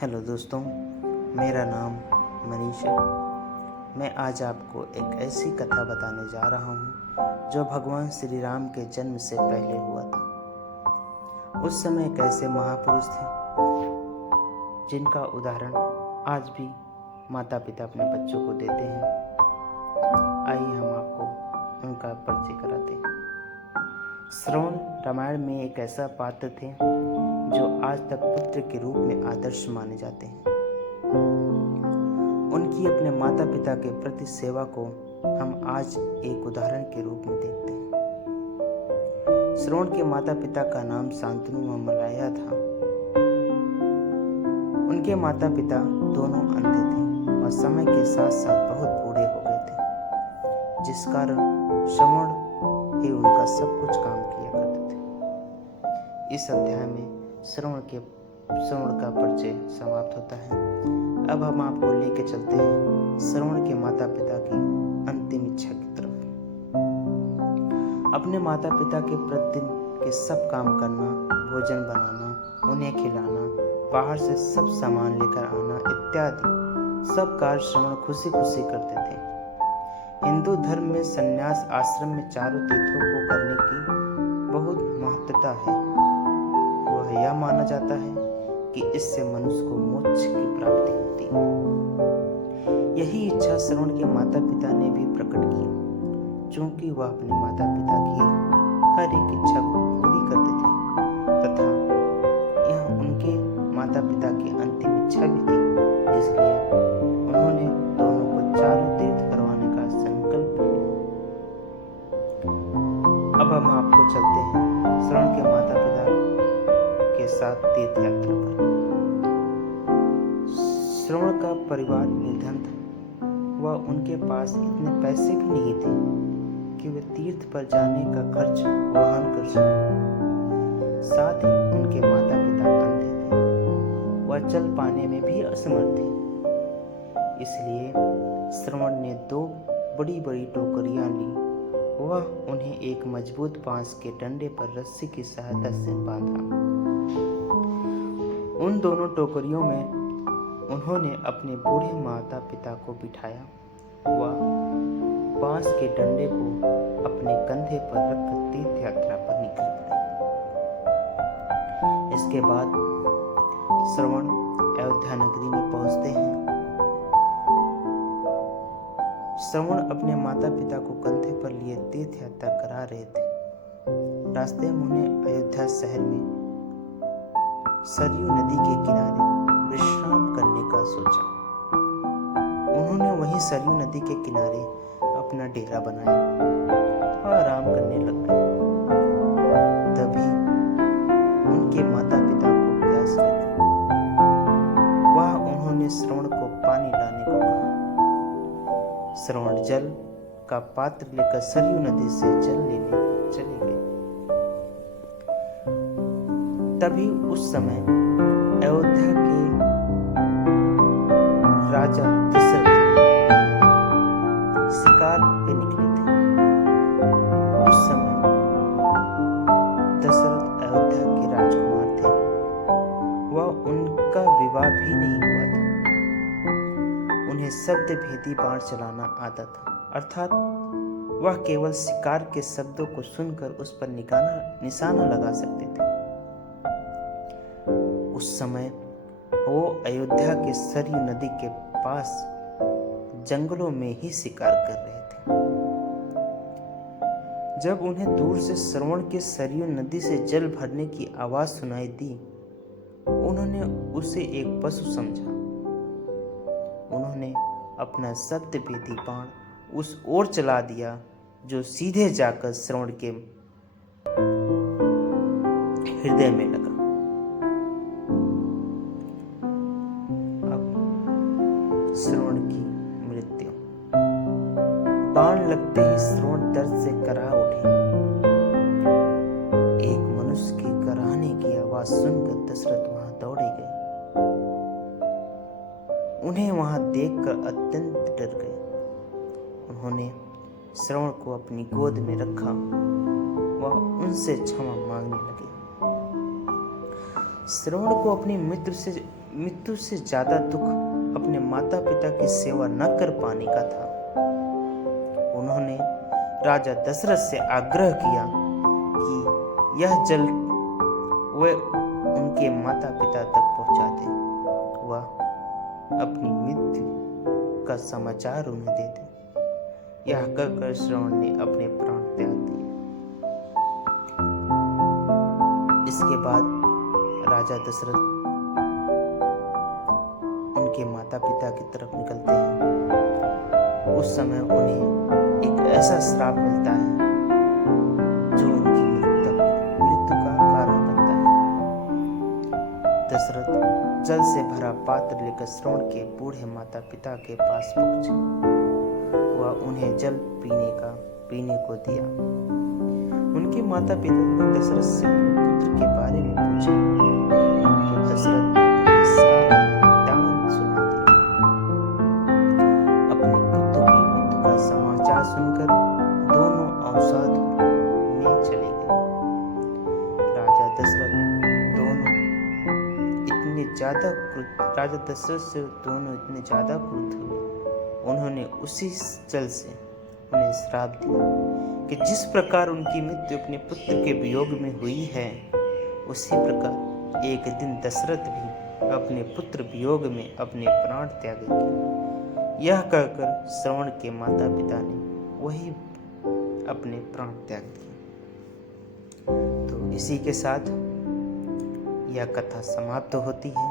Hello दोस्तों, मेरा नाम मनीष है। मैं आज आपको एक ऐसी कथा बताने जा रहा हूँ जो भगवान श्री राम के जन्म से पहले हुआ था। उस समय एक ऐसे महापुरुष थे जिनका उदाहरण आज भी माता पिता अपने बच्चों को देते हैं। आइए हम आपको उनका परिचय कराते हैं। श्रवण रामायण में एक ऐसा पात्र थे जो आज तक पुत्र के रूप में आदर्श माने जाते हैं। उनकी अपने माता पिता के प्रति सेवा को हम आज एक उदाहरण के रूप में देखते हैं। श्रवण के माता पिता का नाम शांतनु व मलया था। उनके माता पिता दोनों अंधे थे और समय के साथ साथ बहुत बूढ़े हो गए थे, जिस कारण श्रवण ही उनका सब कुछ काम किया करते थे। इस अध्याय में श्रवण का परिचय समाप्त होता है। अब हम आपको लेके चलते हैं श्रवण के माता पिता की अंतिम इच्छा की तरफ। अपने माता पिता के प्रतिदिन के सब काम करना, भोजन बनाना, उन्हें खिलाना, बाहर से सब सामान लेकर आना इत्यादि सब कार्य श्रवण खुशी खुशी करते थे। हिंदू धर्म में संन्यास आश्रम में चारों तीर्थों को करने की बहुत महत्वता है। वह यह माना जाता है कि इससे मनुष्य को मोक्ष की प्राप्ति होती है। यही इच्छा श्रवण के माता पिता ने भी प्रकट की, क्योंकि वह अपने माता पिता की हर एक इच्छा को पूरी करते थे तथा यह उनके माता पिता की अंतिम इच्छा भी थी। इसलिए उन्होंने दोनों को चारों तीर्थ करवाने का संकल्प लिया। अब हम आपको चलते हैं श्रवण के माता पिता के साथ तीर्थ यात्रा पर। श्रवण का परिवार निर्धन था। वह उनके पास इतने पैसे भी नहीं थे कि वे तीर्थ पर जाने का खर्च वहन कर सकें। साथ ही उनके माता पिता अंधे थे। वह चल पाने में भी असमर्थ थे। इसलिए श्रवण ने दो बड़ी बड़ी टोकरियां ली। वह उन्हें एक मजबूत बांस के डंडे पर रस्सी की सहायता से बांधा। उन दोनों टोकरियों में उन्होंने अपने बूढ़े माता पिता को बिठाया। वह बांस के डंडे को अपने कंधे पर रखकर तीर्थ यात्रा पर निकल पड़े। इसके बाद श्रवण अयोध्या नगरी में पहुंचते हैं। श्रवण अपने माता पिता को कंधे पर लिए तीर्थ यात्रा करा रहे थे। रास्ते में उन्हें अयोध्या शहर में सरयू नदी के किनारे विश्राम करने का सोचा। उन्होंने वहीं सरयू नदी के किनारे अपना डेरा बनाया और आराम करने लग गए। तभी उनके माता पिता को प्यास लगी। उन्होंने श्रवण को पानी लाने को कहा। श्रवण जल का पात्र लेकर सरयू नदी से जल लेने चले गए। तभी उस समय अयोध्या के राजा दशरथ शिकार पे निकले थे। उस समय दशरथ अयोध्या के राजकुमार थे। वह उनका विवाह भी नहीं हुआ था। उन्हें शब्द भेदी बाण चलाना आता था, अर्थात वह केवल शिकार के शब्दों को सुनकर उस पर निशाना लगा सकते थे। उस समय वो अयोध्या के सरयू नदी के पास जंगलों में ही शिकार कर रहे थे। जब उन्हें दूर से श्रवण के सरयू नदी से जल भरने की आवाज सुनाई दी, उन्होंने उसे एक पशु समझा। उन्होंने अपना शब्द भेदी बाण उस ओर चला दिया, जो सीधे जाकर श्रवण के हृदय में लगा। श्रवण की मृत्यु। बाण लगते ही श्रवण दर्द से कराह उठे। एक मनुष्य के कराहने की आवाज सुनकर दशरथ वहां दौड़े गए। उन्हें वहां देखकर अत्यंत डर गए। उन्होंने श्रवण को अपनी गोद में रखा। वह उनसे क्षमा मांगने लगे। श्रवण को अपने मित्र से मृत्यु से ज्यादा दुख अपने माता पिता की सेवा न कर पाने का था। उन्होंने राजा दशरथ से आग्रह किया कि यह जल वे उनके माता पिता तक पहुंचा दे, वह अपनी मृत्यु का समाचार उन्हें दे दे। यह कहकर श्रवण ने अपने प्राण त्याग दिए। इसके बाद राजा दशरथ उनके माता पिता की तरफ निकलते हैं। उस समय उन्हें एक ऐसा श्राप मिलता है जो उनकी मृत्यु का कारण बनता है। दशरथ जल से भरा पात्र लेकर श्रवण के बूढ़े माता पिता के पास पहुंचे। वह उन्हें जल पीने को दिया। उनके माता पिता ने दशरथ से अपने पुत्र के बारे में पूछा तो दशरथ ने उन्हें सारा वृत्तांत सुना दिया। अपने पुत्र की मृत्यु का समाचार सुनकर दोनों अवसाद में चले गए। राजा दशरथ से दोनों इतने ज्यादा क्रुद्ध हुए, उन्होंने उसी जल से उन्हें श्राप दिया कि जिस प्रकार उनकी मृत्यु अपने पुत्र के वियोग में हुई है, उसी प्रकार एक दिन दशरथ भी अपने पुत्र वियोग में अपने प्राण त्यागेंगे। यह कहकर श्रवण के माता पिता ने वही अपने प्राण त्याग दिए। तो इसी के साथ यह कथा समाप्त होती है।